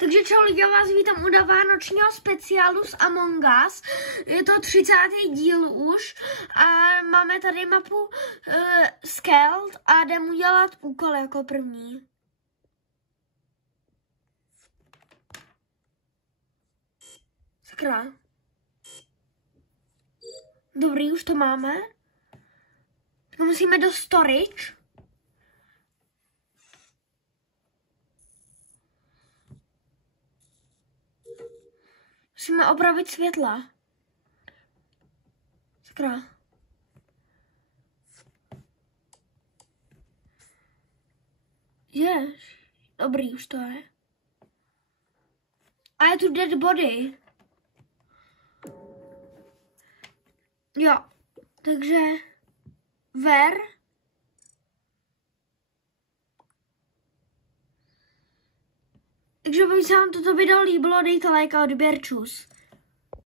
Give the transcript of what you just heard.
Takže čau lidi, já vás vítám u vánočního speciálu z Among Us. Je to 30. díl už a máme tady mapu Skeld a jdem udělat úkol jako první. Sakra. Dobrý, už to máme. Tak musíme do storage. Musíme opravit světla. Sakra. Dobrý, už to je. A je tu dead body. Jo, takže ver. Takže pokud se vám toto video líbilo, dejte like a odběr, čus.